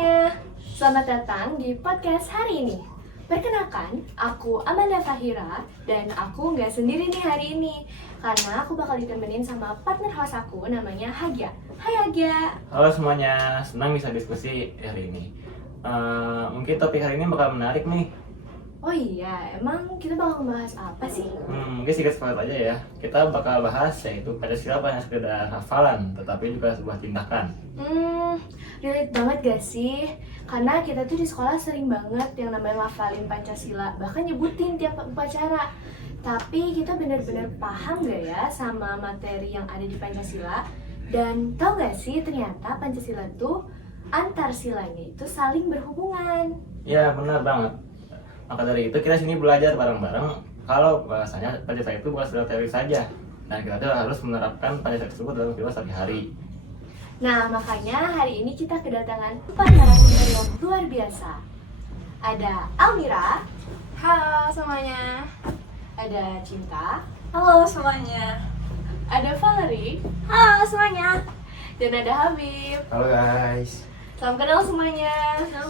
semuanya, selamat datang di podcast hari ini. Perkenalkan, aku Amanda Fahira dan aku nggak sendiri nih hari ini karena aku bakal ditemenin sama partner host aku namanya Hagia. Hai Hagia. Halo semuanya, senang bisa diskusi hari ini. Mungkin topik hari ini bakal menarik nih. Oh iya, emang kita bakal membahas apa sih? Mungkin sedikit spoiler aja ya. Kita bakal bahas yaitu Pancasila bukan sekedar hafalan, tetapi juga sebuah tindakan. Relate banget gak sih? Karena kita tuh di sekolah sering banget yang namanya ngafalin Pancasila, bahkan nyebutin tiap upacara. Tapi kita benar-benar paham gak ya sama materi yang ada di Pancasila? Dan tau gak sih ternyata Pancasila tuh antar silanya itu saling berhubungan. Ya benar banget. Maka dari itu kita sini belajar bareng-bareng kalau bahasanya Pancasila itu bukan sekedar teori saja. Dan kita tuh harus menerapkan Pancasila tersebut dalam kehidupan sehari-hari. Nah, makanya hari ini kita kedatangan 4 narasumber yang luar biasa. Ada Almira. Halo semuanya. Ada Cinta. Halo semuanya. Ada Valerie. Halo semuanya. Dan ada Habib. Halo guys. Salam kenal semuanya.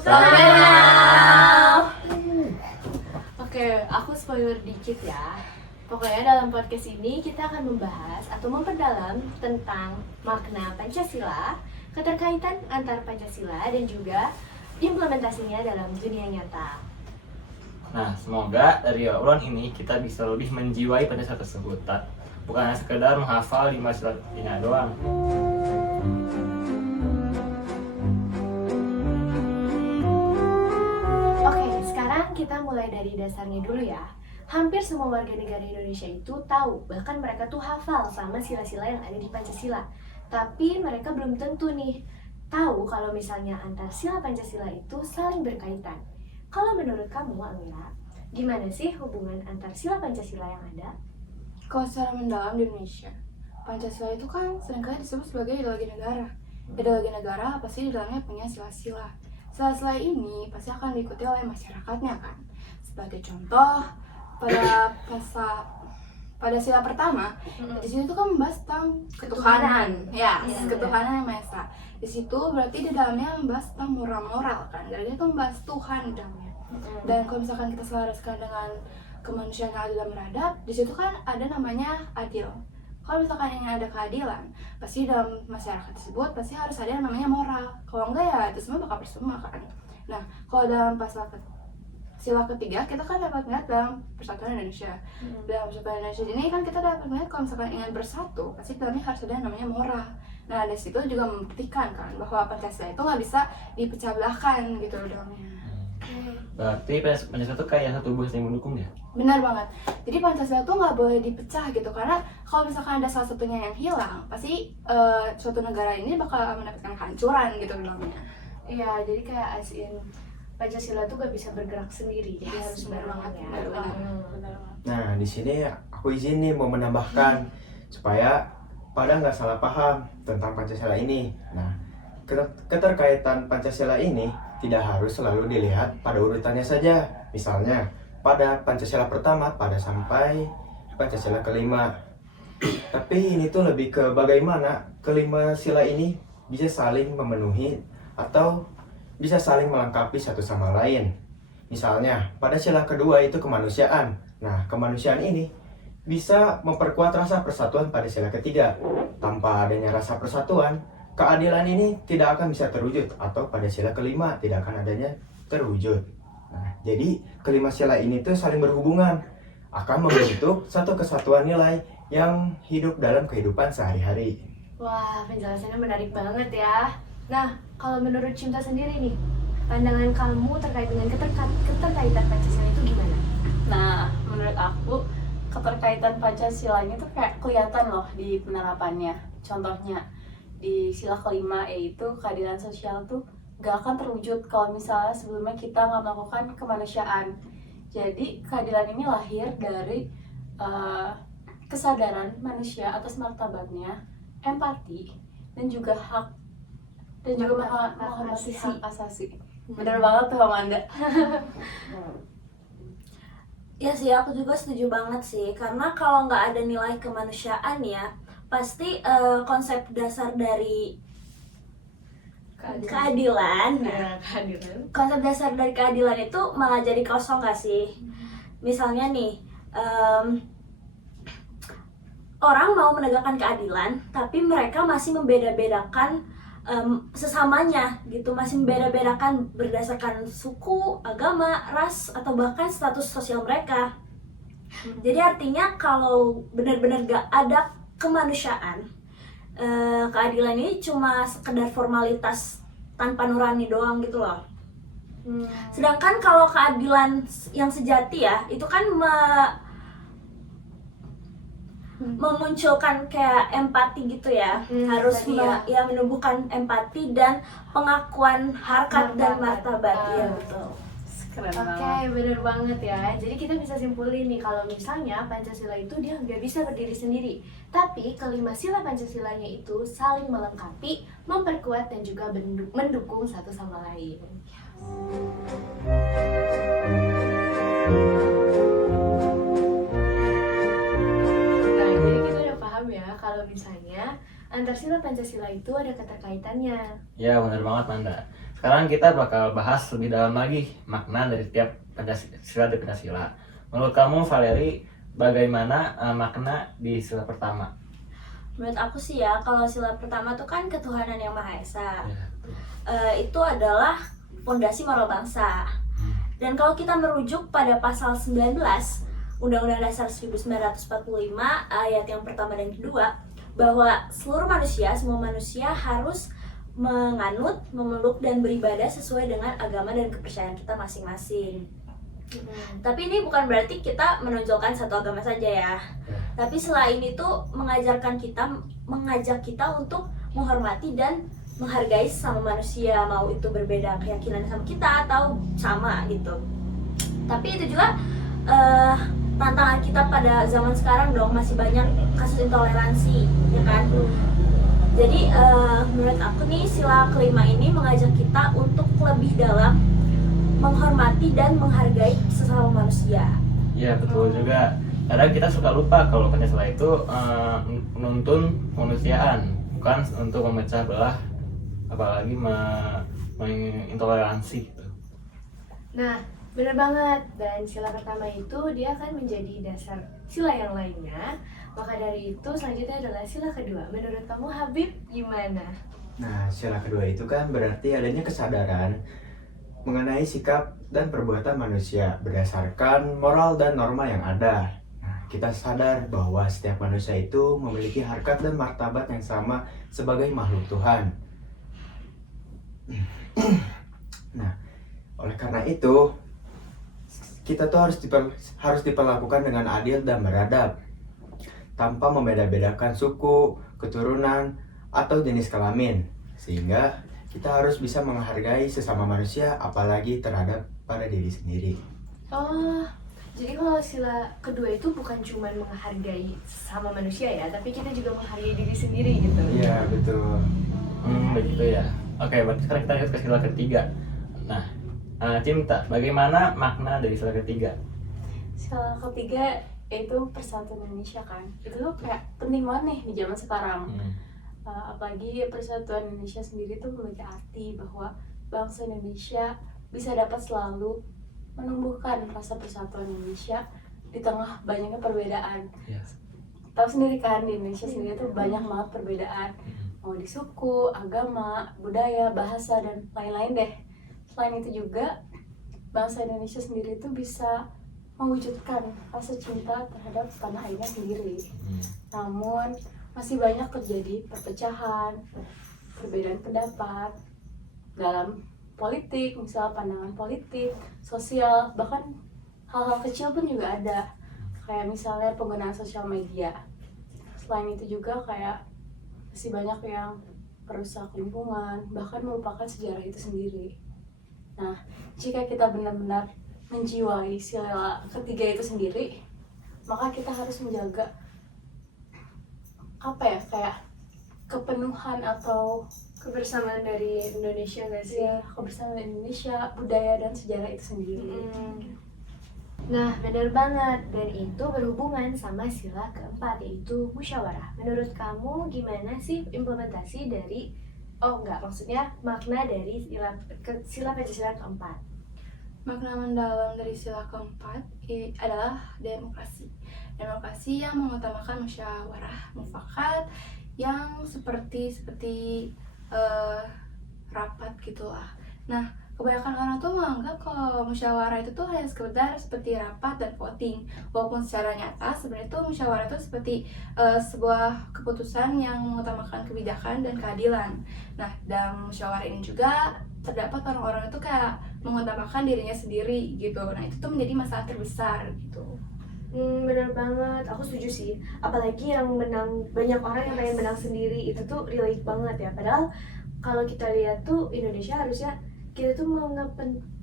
Salam kenal. Oke, aku spoiler dikit ya. Pokoknya dalam podcast ini kita akan membahas atau memperdalam tentang makna Pancasila, keterkaitan antar Pancasila dan juga implementasinya dalam dunia nyata. Nah, semoga dari obrolan ini kita bisa lebih menjiwai Pancasila tersebut. Bukan hanya sekedar menghafal 5 silanya doang. Oke, sekarang kita mulai dari dasarnya dulu ya. Hampir semua warga negara Indonesia itu tahu, bahkan mereka tuh hafal sama sila-sila yang ada di Pancasila. Tapi mereka belum tentu nih tahu kalau misalnya antar sila Pancasila itu saling berkaitan. Kalau menurut kamu, Amira, gimana sih hubungan antar sila Pancasila yang ada? Kalau secara mendalam di Indonesia, Pancasila itu kan seringkali disebut sebagai ideologi negara. Ideologi negara pasti di dalamnya punya sila-sila. Sila-sila ini pasti akan diikuti oleh masyarakatnya kan. Sebagai contoh, pada sila pertama, di situ tuh kan membahas tentang ketuhanan, ya, ketuhanan yang Maha Esa. Di situ berarti di dalamnya membahas tentang moral-moral kan. Jadi itu membahas Tuhan di dalamnya. Dan kalau misalkan kita selaraskan dengan kemanusiaan yang adil dan beradab, di situ kan ada namanya adil. Kalau misalkan ingin ada keadilan, pasti dalam masyarakat tersebut pasti harus ada yang namanya moral. Kalau enggak ya itu semua bakal bersama kan. Nah, kalau dalam sila ketiga kita kan dapat melihat dalam Persatuan Indonesia. Dalam Persatuan Indonesia ini kan kita dapat melihat kalau misalkan ingin bersatu, pasti dalamnya harus ada yang namanya moral. Nah, dari situ juga membuktikan kan bahwa Pancasila itu nggak bisa dipecah belahkan gitu dalamnya. Berarti Pancasila itu kayak satu buah yang mendukung ya? Benar banget. Jadi Pancasila tuh nggak boleh dipecah gitu karena kalau misalkan ada salah satunya yang hilang, pasti suatu negara ini bakal mendapatkan kehancuran gitu dalamnya. Iya, jadi kayak asin Pancasila tuh gak bisa bergerak sendiri, jadi harus barengan ya. Nah, di sini aku izin nih mau menambahkan supaya pada nggak salah paham tentang Pancasila ini. Nah, keterkaitan Pancasila ini tidak harus selalu dilihat pada urutannya saja. Misalnya, pada Pancasila pertama pada sampai Pancasila kelima. Tapi ini tuh lebih ke bagaimana kelima sila ini bisa saling memenuhi atau bisa saling melengkapi satu sama lain. Misalnya, pada sila kedua itu kemanusiaan. Nah, kemanusiaan ini bisa memperkuat rasa persatuan pada sila ketiga. Tanpa adanya rasa persatuan, keadilan ini tidak akan bisa terwujud, atau pada sila kelima tidak akan adanya terwujud. Nah, jadi kelima sila ini tuh saling berhubungan, akan membentuk satu kesatuan nilai yang hidup dalam kehidupan sehari-hari. Wah, penjelasannya menarik banget ya. Nah, kalau menurut Cinta sendiri nih, pandangan kamu terkait dengan keterkaitan Pancasila itu gimana? Nah, menurut aku keterkaitan Pancasilanya tuh kayak kelihatan loh di penerapannya. Contohnya di sila kelima yaitu keadilan sosial tuh gak akan terwujud kalau misalnya sebelumnya kita nggak melakukan kemanusiaan. Jadi keadilan ini lahir dari kesadaran manusia atas martabatnya, empati, dan juga hak dan juga menghormati hak asasi. Bener banget tuh Amanda. Ya sih, aku juga setuju banget sih. Karena kalau nggak ada nilai kemanusiaan ya, pasti konsep dasar dari keadilan. Nah, Ya, kehadiran. konsep dasar dari keadilan itu malah jadi kosong gak sih? Misalnya nih, orang mau menegakkan keadilan, tapi mereka masih membeda-bedakan sesamanya gitu, masih membeda-bedakan berdasarkan suku, agama, ras, atau bahkan status sosial mereka. Jadi artinya kalau benar-benar gak ada kemanusiaan, keadilan ini cuma sekedar formalitas tanpa nurani doang gitu loh. Sedangkan kalau keadilan yang sejati ya, itu kan memunculkan kayak empati gitu ya, harus ya menumbuhkan empati dan pengakuan harkat dan martabat. Ya betul. Keren Oke, banget. bener banget ya. Jadi kita bisa simpulin nih kalau misalnya Pancasila itu dia nggak bisa berdiri sendiri. Tapi kelima sila Pancasilanya itu saling melengkapi, memperkuat dan juga mendukung satu sama lain. Nah, jadi kita udah paham ya kalau misalnya antar sila Pancasila itu ada keterkaitannya. Ya benar banget Nanda. Sekarang kita bakal bahas lebih dalam lagi makna dari tiap Pancasila di Pancasila. Menurut kamu Valeri, bagaimana makna di sila pertama? Menurut aku sih ya, kalau sila pertama tuh kan ketuhanan yang Maha Esa. Ya. Itu adalah fondasi moral bangsa. Dan kalau kita merujuk pada pasal 19 Undang-Undang Dasar 1945 ayat yang pertama dan kedua, bahwa seluruh manusia, semua manusia harus menganut, memeluk dan beribadah sesuai dengan agama dan kepercayaan kita masing-masing. Tapi ini bukan berarti kita menonjolkan satu agama saja ya. Tapi selain itu mengajak kita untuk menghormati dan menghargai sesama manusia, mau itu berbeda keyakinan sama kita atau sama gitu. Tapi itu juga tantangan kita pada zaman sekarang dong, masih banyak kasus intoleransi, ya kan? Jadi menurut aku nih sila kelima ini mengajak kita untuk lebih dalam menghormati dan menghargai sesama manusia. Iya betul juga. Kadang kita suka lupa kalau Pancasila itu menuntun kemanusiaan, bukan untuk memecah belah, apalagi mengintoleransi. Nah, bener banget. Dan sila pertama itu dia akan menjadi dasar sila yang lainnya. Maka dari itu selanjutnya adalah sila kedua. Menurut kamu Habib gimana? Nah, sila kedua itu kan berarti adanya kesadaran mengenai sikap dan perbuatan manusia berdasarkan moral dan norma yang ada. Nah, kita sadar bahwa setiap manusia itu memiliki harkat dan martabat yang sama sebagai makhluk Tuhan. Nah, oleh karena itu kita tuh harus diperlakukan dengan adil dan beradab, tanpa membeda-bedakan suku, keturunan, atau jenis kelamin, sehingga kita harus bisa menghargai sesama manusia, apalagi terhadap pada diri sendiri. Oh, jadi kalau sila kedua itu bukan cuma menghargai sama manusia ya, tapi kita juga menghargai diri sendiri gitu. Iya, betul. Begitu ya. Oke, berarti sekarang kita lihat ke sila ketiga. Nah, Cinta, bagaimana makna dari sila ketiga? Sila ketiga yaitu persatuan Indonesia kan. Itu tuh kayak penting banget nih di zaman sekarang. Apalagi persatuan Indonesia sendiri tuh memiliki arti bahwa bangsa Indonesia bisa dapat selalu menumbuhkan rasa persatuan Indonesia di tengah banyaknya perbedaan. Yes. Tahu sendiri kan di Indonesia sendiri tuh banyak banget perbedaan, mau di suku, agama, budaya, bahasa dan lain-lain deh. Selain itu juga bangsa Indonesia sendiri tuh bisa mewujudkan rasa cinta terhadap tanah airnya sendiri. Namun masih banyak terjadi perpecahan, perbedaan pendapat dalam politik, misal pandangan politik, sosial, bahkan hal-hal kecil pun juga ada. Kayak misalnya penggunaan sosial media. Selain itu juga kayak masih banyak yang merusak lingkungan, bahkan melupakan sejarah itu sendiri. Nah, jika kita benar-benar menjiwai sila ketiga itu sendiri, maka kita harus menjaga kayak kepenuhan atau Kebersamaan dari Indonesia nggak sih? kebersamaan Indonesia, budaya dan sejarah itu sendiri. Nah, benar banget. Dan itu berhubungan sama sila keempat, yaitu musyawarah. Menurut kamu gimana sih implementasi dari Oh enggak, maksudnya makna dari sila Pancasila keempat. Makna mendalam dari sila keempat adalah demokrasi. Demokrasi yang mengutamakan musyawarah mufakat yang seperti rapat gitulah. Nah, kebanyakan orang tuh menganggap kalau musyawarah itu tuh hanya sekedar seperti rapat dan voting. Walaupun secara nyata sebenarnya tuh musyawarah itu seperti sebuah keputusan yang mengutamakan kebijakan dan keadilan. Nah, dalam musyawarah ini juga terdapat orang-orang itu kayak mengutamakan dirinya sendiri gitu. Nah, itu tuh menjadi masalah terbesar gitu. Bener banget, aku setuju sih. Apalagi yang menang, banyak orang yang pengen menang sendiri, itu tuh relate banget ya. Padahal kalau kita lihat tuh Indonesia harusnya kita tuh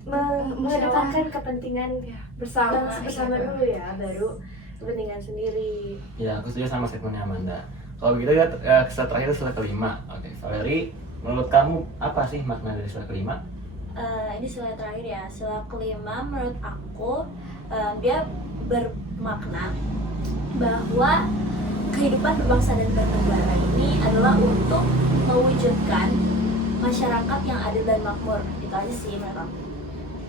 mengedepankan kepentingan Bersama bersama gitu. dulu ya, baru kepentingan sendiri. Ya, aku setuju sama statementnya Amanda. Kalau begitu ya, sila terakhir sila kelima. Oke, Valeri, menurut kamu apa sih makna dari sila kelima? Ini sila terakhir ya, sila kelima menurut aku dia bermakna bahwa kehidupan berbangsa dan bernegara ini adalah untuk mewujudkan masyarakat yang adil dan makmur. Itu aja sih menurut aku.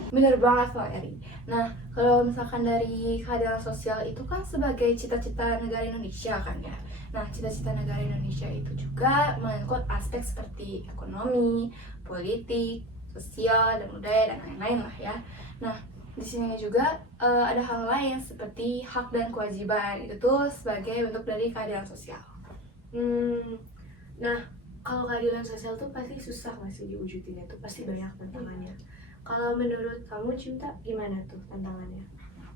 Bener banget Valeri. Nah, kalau misalkan dari keadilan sosial itu kan sebagai cita-cita negara Indonesia kan ya. Nah, cita-cita negara Indonesia itu juga mengangkut aspek seperti ekonomi, politik, sosial, dan budaya, dan lain-lain lah ya. Nah, di sini juga ada hal lain seperti hak dan kewajiban. Itu tuh sebagai bentuk dari keadilan sosial. Nah, kalau keadilan sosial tuh pasti susah nggak sih diwujudinnya, tuh pasti banyak tantangannya. Kalau menurut kamu Cinta, gimana tuh tantangannya?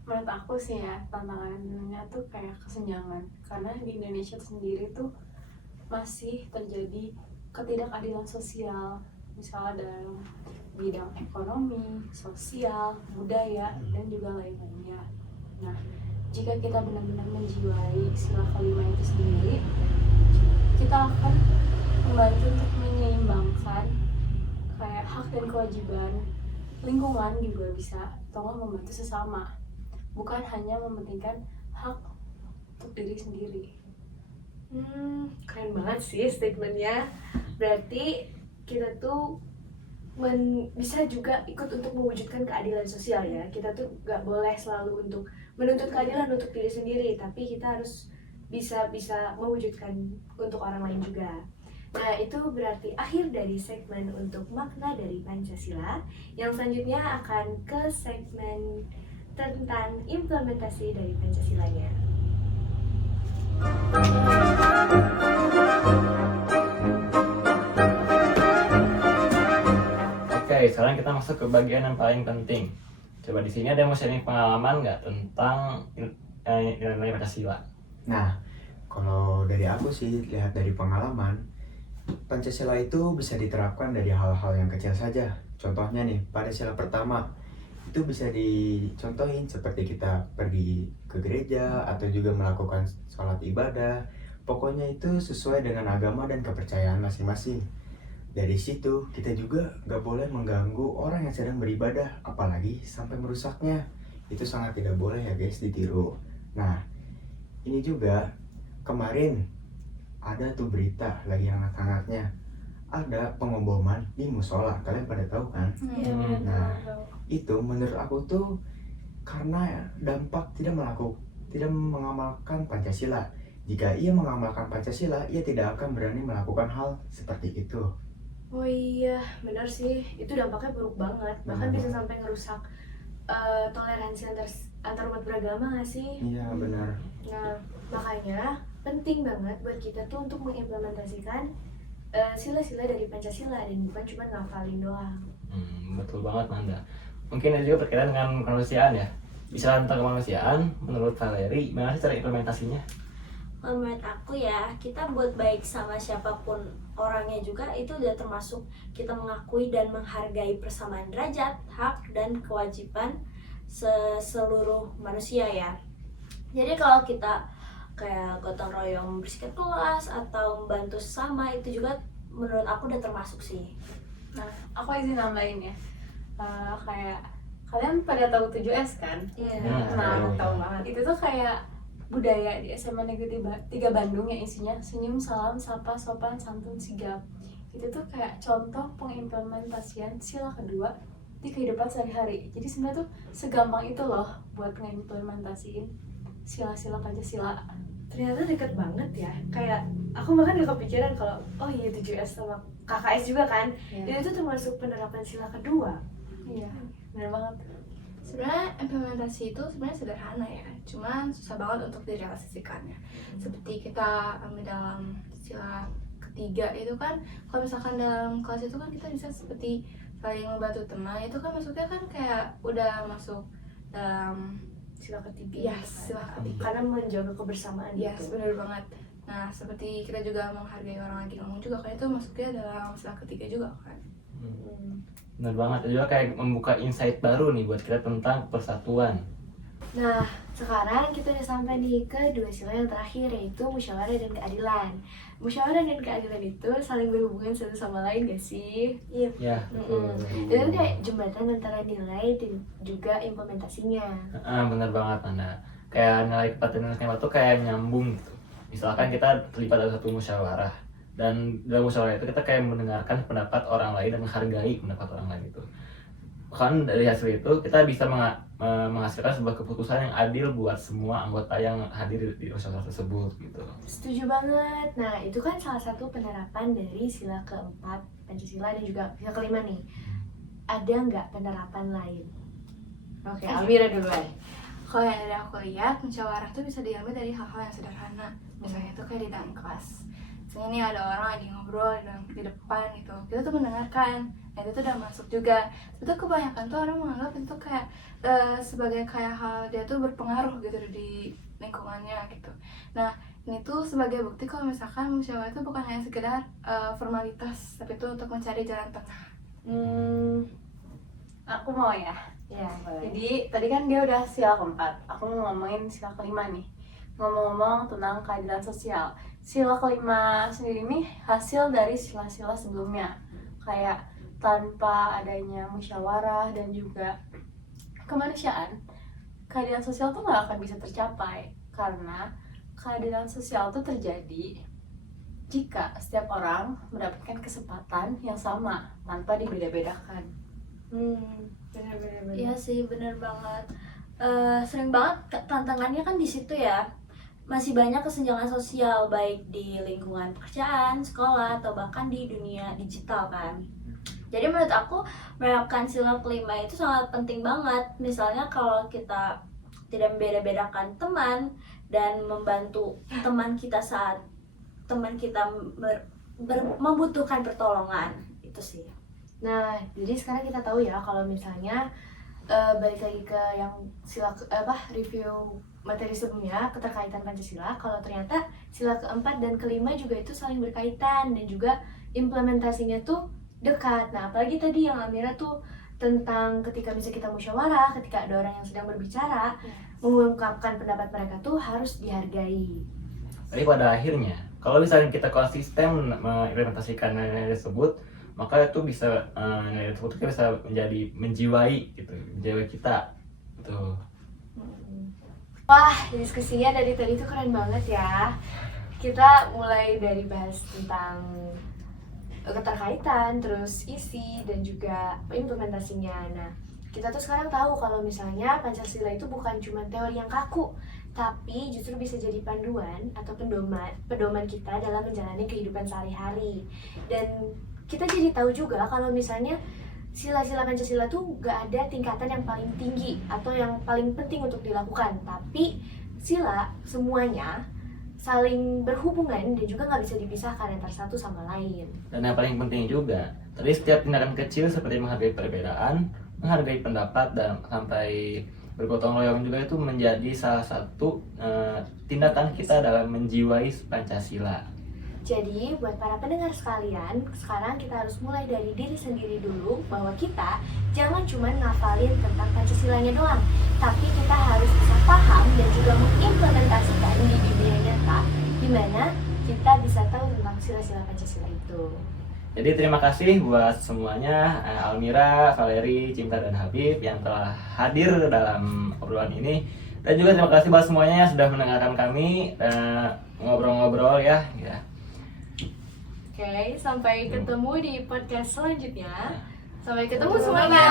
Menurut aku sih ya, tantangannya tuh kayak kesenjangan. Karena di Indonesia sendiri tuh masih terjadi ketidakadilan sosial, misalnya dalam bidang ekonomi, sosial, budaya, dan juga lain-lainnya. Nah, jika kita benar-benar menjiwai sila kelima itu sendiri, kita akan membantu untuk menyeimbangkan kayak hak dan kewajiban. Lingkungan juga bisa tolong membantu sesama, bukan hanya mementingkan hak untuk diri sendiri. Keren banget sih statementnya. Berarti kita tuh bisa juga ikut untuk mewujudkan keadilan sosial ya. Kita tuh gak boleh selalu untuk menuntut keadilan untuk diri sendiri, tapi kita harus bisa mewujudkan untuk orang lain juga. Nah, itu berarti akhir dari segmen untuk makna dari Pancasila. Yang selanjutnya akan ke segmen tentang implementasi dari Pancasilanya. Oke, sekarang kita masuk ke bagian yang paling penting. Coba di sini ada yang mau sharing pengalaman nggak tentang nilai Pancasila? Nah, kalau dari aku sih, lihat dari pengalaman, Pancasila itu bisa diterapkan dari hal-hal yang kecil saja. Contohnya nih, pada sila pertama, itu bisa dicontohin seperti kita pergi ke gereja atau juga melakukan sholat ibadah. Pokoknya itu sesuai dengan agama dan kepercayaan masing-masing. Dari situ, kita juga gak boleh mengganggu orang yang sedang beribadah, apalagi sampai merusaknya. Itu sangat tidak boleh ya guys, ditiru. Nah, ini juga kemarin ada tuh berita lagi hangat-hangatnya, ada pengoboman di musola, kalian pada tahu kan? Nah, itu menurut aku tuh karena dampak tidak mengamalkan Pancasila. Jika ia mengamalkan Pancasila, ia tidak akan berani melakukan hal seperti itu. Oh iya, benar sih. Itu dampaknya buruk banget. Bahkan bisa sampai ngerusak toleransi antar umat beragama nggak sih? Iya benar. Nah, makanya penting banget buat kita tuh untuk mengimplementasikan sila-sila dari Pancasila dan bukan cuma ngafalin doang. Betul banget Manda. Mungkin ini juga berkaitan dengan kemanusiaan ya. Bisa tentang kemanusiaan, menurut Valeri, gimana sih cara implementasinya? Menurut aku ya, kita buat baik sama siapapun orangnya juga itu udah termasuk kita mengakui dan menghargai persamaan derajat, hak, dan kewajiban seluruh manusia ya. Jadi kalau kita kayak gotong royong membersihkan kelas atau membantu sesama, itu juga menurut aku udah termasuk sih. Nah, aku izin nambahin ya. Kayak kalian pada tahu 7S kan? Iya. Nah, Tahu banget. itu tuh kayak budaya di SMA Negeri 3 Bandung yang isinya senyum, salam, sapa, sopan, santun, sigap. itu tuh kayak contoh pengimplementasian sila kedua di kehidupan sehari-hari. Jadi sebenarnya tuh segampang itu loh buat ngeimplementasiin sila-sila Pancasila. Ternyata deket banget ya. Kayak aku bahkan gak kepikiran kalau oh iya 7S sama KKS juga kan. Iya. Itu tuh termasuk penerapan sila kedua. Iya, benar banget. Sebenarnya implementasi itu sebenarnya sederhana ya, cuman susah banget untuk direalisasikannya. Seperti kita ambil dalam sila ketiga itu kan, kalau misalkan dalam kelas itu kan kita bisa seperti saling membantu teman, itu kan maksudnya kan kayak udah masuk dalam Sila ketiga. sila ketiga. Karena menjaga kebersamaan Yes, gitu. benar banget. Nah, seperti kita juga menghargai orang lagi ngomong juga kan, itu masuknya dalam sila ketiga juga kan. Benar banget, juga kayak membuka insight baru nih buat kita tentang persatuan. Nah, sekarang kita udah sampai nih ke 2 sila yang terakhir, yaitu musyawarah dan keadilan. Musyawarah dan keadilan itu saling berhubungan satu sama lain gak sih? Iya. Ya, Itu kayak jembatan antara nilai dan juga implementasinya. benar banget Anda. Kayak nilai 4 dan nilai 5 tuh kayak nyambung gitu. Misalkan kita terlibat dalam satu musyawarah, dan dalam musyawarah itu kita kayak mendengarkan pendapat orang lain dan menghargai pendapat orang lain itu. Kan dari hasil itu kita bisa menghasilkan sebuah keputusan yang adil buat semua anggota yang hadir di musyawarah tersebut gitu. Setuju banget. Nah, itu kan salah satu penerapan dari sila keempat Pancasila dan juga sila kelima nih. Ada nggak penerapan lain? Oke, Almira duluan. Kalau yang dari aku lihat, musyawarah tuh bisa diambil dari hal-hal yang sederhana. Misalnya tuh kayak di dalam kelas. Misalnya nih ada orang lagi ngobrol di depan gitu, kita tuh mendengarkan. Nah itu tuh udah masuk juga. Itu kebanyakan tuh orang menganggap itu kayak sebagai kayak hal dia tuh berpengaruh gitu di lingkungannya gitu. Nah ini tuh sebagai bukti kalau misalkan musyawarah itu bukan hanya sekedar formalitas, tapi itu untuk mencari jalan tengah. Aku mau ya. Ya, boleh. Jadi tadi kan dia udah sila keempat, aku mau ngomongin sila kelima nih. Ngomong-ngomong tentang keadilan sosial, sila kelima sendiri nih hasil dari sila-sila sebelumnya. Kayak tanpa adanya musyawarah dan juga kemanusiaan, keadilan sosial tuh nggak akan bisa tercapai. Karena keadilan sosial tuh terjadi jika setiap orang mendapatkan kesempatan yang sama tanpa dibeda-bedakan. Benar-benar. Iya sih, bener banget. Sering banget tantangannya kan di situ ya. Masih banyak kesenjangan sosial baik di lingkungan pekerjaan, sekolah, atau bahkan di dunia digital kan. Jadi menurut aku menerapkan sila kelima itu sangat penting banget. Misalnya kalau kita tidak membeda-bedakan teman dan membantu teman kita saat teman kita membutuhkan pertolongan, itu sih. Nah, jadi sekarang kita tahu ya kalau misalnya balik lagi ke yang review materi sebelumnya, keterkaitan Pancasila, kalau ternyata sila keempat dan kelima juga itu saling berkaitan dan juga implementasinya tuh dekat. Nah, apalagi tadi yang Amira tuh tentang ketika misalnya kita musyawarah, ketika ada orang yang sedang berbicara, mengungkapkan pendapat mereka tuh harus dihargai. Tapi pada akhirnya, kalau misalnya kita konsisten mengimplementasikan nilai tersebut, maka itu bisa nilai tersebut kita bisa menjadi menjiwai gitu, menjiwai kita gitu. Wah, diskusinya dari tadi itu keren banget ya. Kita mulai dari bahas tentang keterkaitan, terus isi dan juga implementasinya. Nah, kita tuh sekarang tahu kalau misalnya Pancasila itu bukan cuma teori yang kaku, tapi justru bisa jadi panduan atau pedoman kita dalam menjalani kehidupan sehari-hari. Dan kita jadi tahu juga kalau misalnya sila-sila Pancasila tuh gak ada tingkatan yang paling tinggi atau yang paling penting untuk dilakukan, tapi sila semuanya saling berhubungan dan juga gak bisa dipisahkan antara satu sama lain. Dan yang paling penting juga, tadi setiap tindakan kecil seperti menghargai perbedaan, menghargai pendapat, dan sampai bergotong royong juga itu menjadi salah satu tindakan kita dalam menjiwai Pancasila. Jadi buat para pendengar sekalian, sekarang kita harus mulai dari diri sendiri dulu, bahwa kita jangan cuma ngafalin tentang Pancasilanya doang, tapi kita harus bisa paham dan juga mengimplementasikan di dunia nyata, di mana kita bisa tahu tentang sila-sila Pancasila itu. Jadi terima kasih buat semuanya, Almira, Valeri, Cinta, dan Habib yang telah hadir dalam obrolan ini. Dan juga terima kasih buat semuanya yang sudah mendengarkan kami ngobrol-ngobrol ya. Oke, Oke, sampai ketemu di podcast selanjutnya. Sampai ketemu Bye. semuanya.